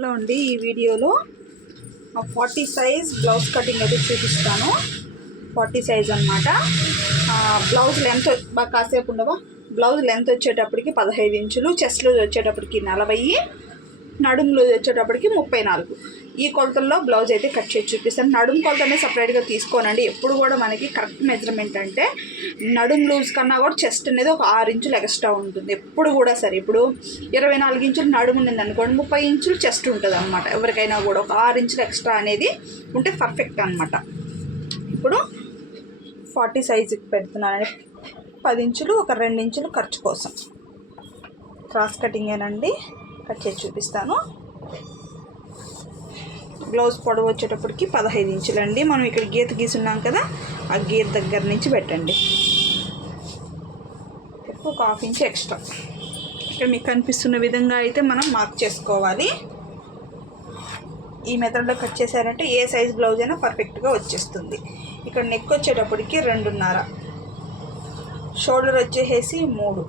Hello అండి, ఈ వీడియోలో 40 సైజ్ బ్లౌజ్ కటింగ్ అయితే చూపిస్తాను. 40 సైజ్ అనమాట. బ్లౌజ్ లెంత్ బాగా కాసేపు ఉండవా. బ్లౌజ్ లెంత్ వచ్చేటప్పటికి 15 ఇంచులు, చెస్ట్ లూజ్ వచ్చేటప్పటికి 40, నడుము లూజ్ వచ్చేటప్పటికి 34. ఈ కొలతల్లో బ్లౌజ్ అయితే కట్ చేసి చూపిస్తాను. నడుము కొలతనే సపరేట్గా తీసుకోనండి. ఎప్పుడు కూడా మనకి కరెక్ట్ మెజర్మెంట్ అంటే నడుము లూజ్ కన్నా కూడా చెస్ట్ అనేది ఒక 6 ఇంచులు ఎక్స్ట్రా ఉంటుంది ఎప్పుడు కూడా. సరే, ఇప్పుడు 24 ఇంచులు నడుము ఉంది అనుకోండి, 30 ఇంచులు చెస్ట్ ఉంటుంది అనమాట. ఎవరికైనా కూడా ఒక 6 ఇంచులు ఎక్స్ట్రా అనేది ఉంటే పర్ఫెక్ట్ అనమాట. ఇప్పుడు 40 సైజుకి పెడుతున్నానండి. 10 ఇంచులు, ఒక 2 ఇంచులు ఖర్చు కోసం. క్రాస్ కటింగేనండి, కట్ చేసి చూపిస్తాను. బ్లౌజ్ పొడవు వచ్చేటప్పటికి 15 ఇంచులు అండి. మనం ఇక్కడ గీత గీసున్నాం కదా, ఆ గీత దగ్గర నుంచి పెట్టండి. ఒక 1/2 ఇంచు ఎక్స్ట్రా ఇక్కడ మీకు కనిపిస్తున్న విధంగా అయితే మనం మార్క్ చేసుకోవాలి. ఈ మెథడ్లో కట్ చేశారంటే ఏ సైజ్ బ్లౌజ్ అయినా పర్ఫెక్ట్గా వచ్చేస్తుంది. ఇక్కడ నెక్ వచ్చేటప్పటికి 2.5, షోల్డర్ వచ్చేసి 3.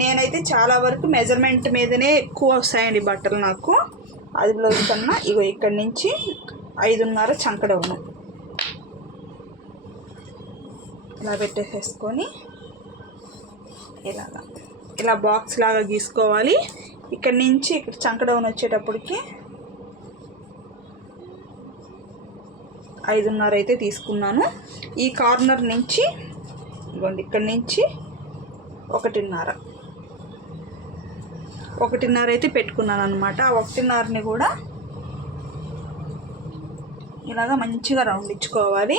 నేనైతే చాలా వరకు మెజర్మెంట్ మీదనే ఎక్కువ వస్తాయండి బట్టలు నాకు. అది బ్లౌజ్ కన్నా ఇగో ఇక్కడ నుంచి 5.5 చంకడవును ఇలా పెట్టేసేసుకొని ఇలా బాక్స్ లాగా గీసుకోవాలి. ఇక్కడ నుంచి ఇక్కడ చంకడవును వచ్చేటప్పటికి 5.5 అయితే తీసుకున్నాను. ఈ కార్నర్ నుంచి ఇవ్వండి, ఇక్కడ నుంచి 1.5 అయితే పెట్టుకున్నాను అనమాట. ఆ 1.5ని కూడా ఇలాగా మంచిగా రౌండ్ ఇచ్చుకోవాలి.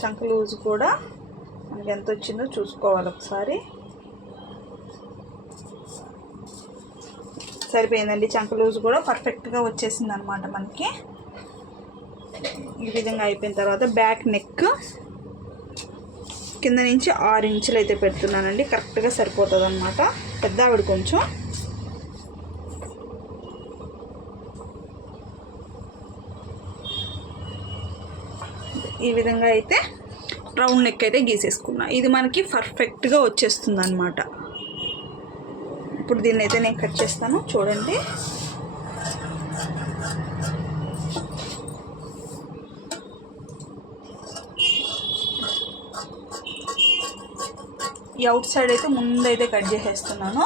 చంక లూజ్ కూడా మనకి ఎంత వచ్చిందో చూసుకోవాలి ఒకసారి. సరిపోయిందండి, చంక లూజ్ కూడా పర్ఫెక్ట్గా వచ్చేసింది అనమాట మనకి. ఈ విధంగా అయిపోయిన తర్వాత బ్యాక్ నెక్ కింద నుంచి 6 ఇంచులు అయితే పెడుతున్నానండి. కరెక్ట్గా సరిపోతుంది అనమాట. పెద్ద ఆవిడ కొంచెం ఈ విధంగా అయితే రౌండ్ నెక్ అయితే గీసేసుకున్నా. ఇది మనకి పర్ఫెక్ట్గా వచ్చేస్తుంది అనమాట. ఇప్పుడు దీన్ని అయితే నేను కట్ చేస్తాను, చూడండి. ఈ అవుట్ సైడ్ అయితే ముందైతే కట్ చేసేస్తున్నాను,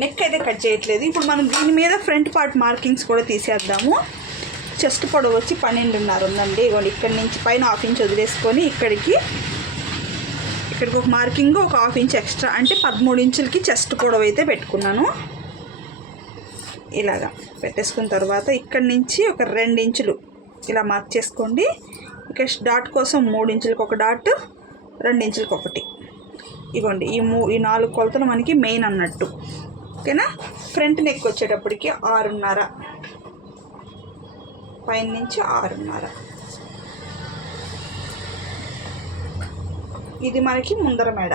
నెక్ అయితే కట్ చేయట్లేదు. ఇప్పుడు మనం దీని మీద ఫ్రంట్ పార్ట్ మార్కింగ్స్ కూడా తీసేద్దాము. చెస్ట్ పొడవు వచ్చి 12.5 ఉందండి. ఇవ్వండి, ఇక్కడ నుంచి పైన 1/2 ఇంచ్ వదిలేసుకొని ఇక్కడికి ఒక మార్కింగ్, ఒక 1/2 ఇంచ్ ఎక్స్ట్రా అంటే 13 ఇంచులకి చెస్ట్ పొడవు అయితే పెట్టుకున్నాను. ఇలాగా పెట్టేసుకున్న తర్వాత ఇక్కడ నుంచి ఒక 2 ఇంచులు ఇలా మార్క్ చేసుకోండి. ఇక్కడ డాట్ కోసం 3 ఇంచులకి ఒక డాట్, 2 ఇంచులకి ఒకటి. ఇవ్వండి, ఈ 4 కొలతలు మనకి మెయిన్ అన్నట్టు. ఓకేనా. ఫ్రంట్ నెక్ వచ్చేటప్పటికి 6.5, పైన నుంచి 6.5. ఇది మనకి ముందర మెడ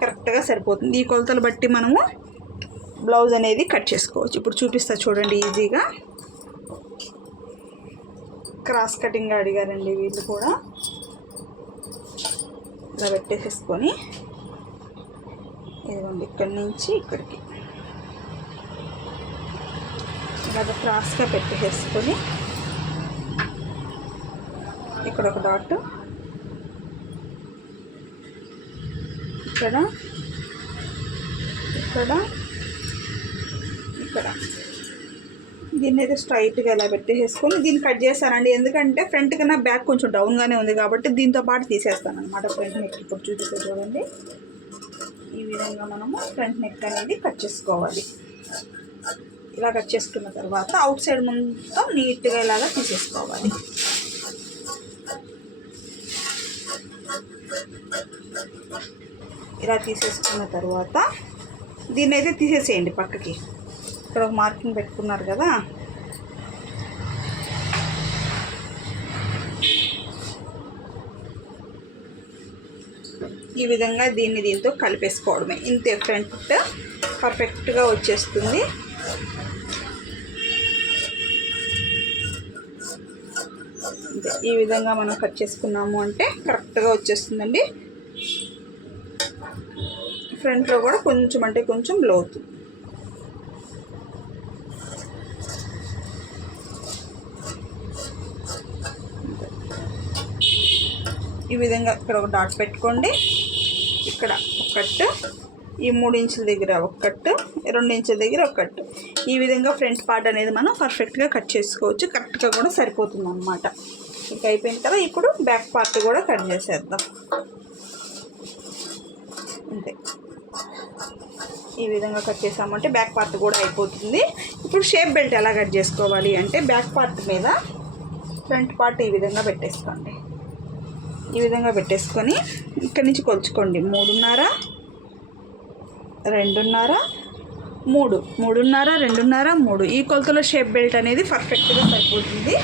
కరెక్ట్గా సరిపోతుంది. ఈ కొలతలు బట్టి మనము బ్లౌజ్ అనేది కట్ చేసుకోవచ్చు. ఇప్పుడు చూపిస్తా చూడండి ఈజీగా. క్రాస్ కటింగ్ అడిగారండి వీళ్ళు కూడా. ఇలా పెట్టేసేసుకొని ఇదిగోండి, ఇక్కడి నుంచి ఇక్కడికి ఇలాగ క్రాస్గా పెట్టేసుకొని ఇక్కడ ఒక డాట్, ఇక్కడ దీన్ని అయితే స్ట్రైట్గా ఇలా పెట్టేసుకొని దీన్ని కట్ చేస్తానండి. ఎందుకంటే ఫ్రంట్ కన్నా బ్యాక్ కొంచెం డౌన్గానే ఉంది కాబట్టి దీంతో పాటు తీసేస్తాను అనమాట ఫ్రంట్ నెక్. ఇప్పుడు చూపిస్తే చూడండి, ఈ విధంగా మనము ఫ్రంట్ నెక్ అనేది కట్ చేసుకోవాలి. ఇలా కట్ చేసుకున్న తర్వాత అవుట్ సైడ్ మొత్తం నీట్గా ఇలాగా తీసేసుకోవాలి. ఇలా తీసేసుకున్న తర్వాత దీన్ని అయితే తీసేసేయండి పక్కకి. ఇక్కడ ఒక మార్కింగ్ పెట్టుకున్నారు కదా, ఈ విధంగా దీంతో కలిపేసుకోవడమే. ఇంతే, ఫ్రంట్ పర్ఫెక్ట్గా వచ్చేస్తుంది. ఈ విధంగా మనం కట్ చేసుకున్నాము అంటే కరెక్ట్గా వచ్చేస్తుందండి. ఫ్రంట్లో కూడా కొంచెం అంటే కొంచెం లోతు. ఈ విధంగా ఇక్కడ ఒక డాట్ పెట్టుకోండి. ఇక్కడ ఒక కట్టు, ఈ 3 ఇంచుల దగ్గర ఒక కట్టు, 2 ఇంచుల దగ్గర ఒక కట్టు. ఈ విధంగా ఫ్రంట్ పార్ట్ అనేది మనం పర్ఫెక్ట్గా కట్ చేసుకోవచ్చు. కరెక్ట్గా కూడా సరిపోతుంది అన్నమాట. ఇక అయిపోయింది కదా. ఇప్పుడు బ్యాక్ పార్ట్ కూడా కట్ చేసేద్దాం. అంతే, ఈ విధంగా కట్ చేసామంటే బ్యాక్ పార్ట్ కూడా అయిపోతుంది. ఇప్పుడు షేప్ బెల్ట్ ఎలా కట్ చేసుకోవాలి అంటే, బ్యాక్ పార్ట్ మీద ఫ్రంట్ పార్ట్ ఈ విధంగా పెట్టేసుకోండి. ఈ విధంగా పెట్టేసుకొని ఇక్కడి నుంచి కొలుచుకోండి. 3.5, 2.5, 3, 3.5, 2.5, 3. ఈ కొలతలో షేప్ బెల్ట్ అనేది పర్ఫెక్ట్గా సరిపోతుంది.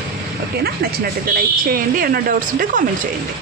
ఓకేనా? నచ్చినట్టయితే లైక్ చేయండి. ఏమైనా డౌట్స్ ఉంటే కామెంట్ చేయండి.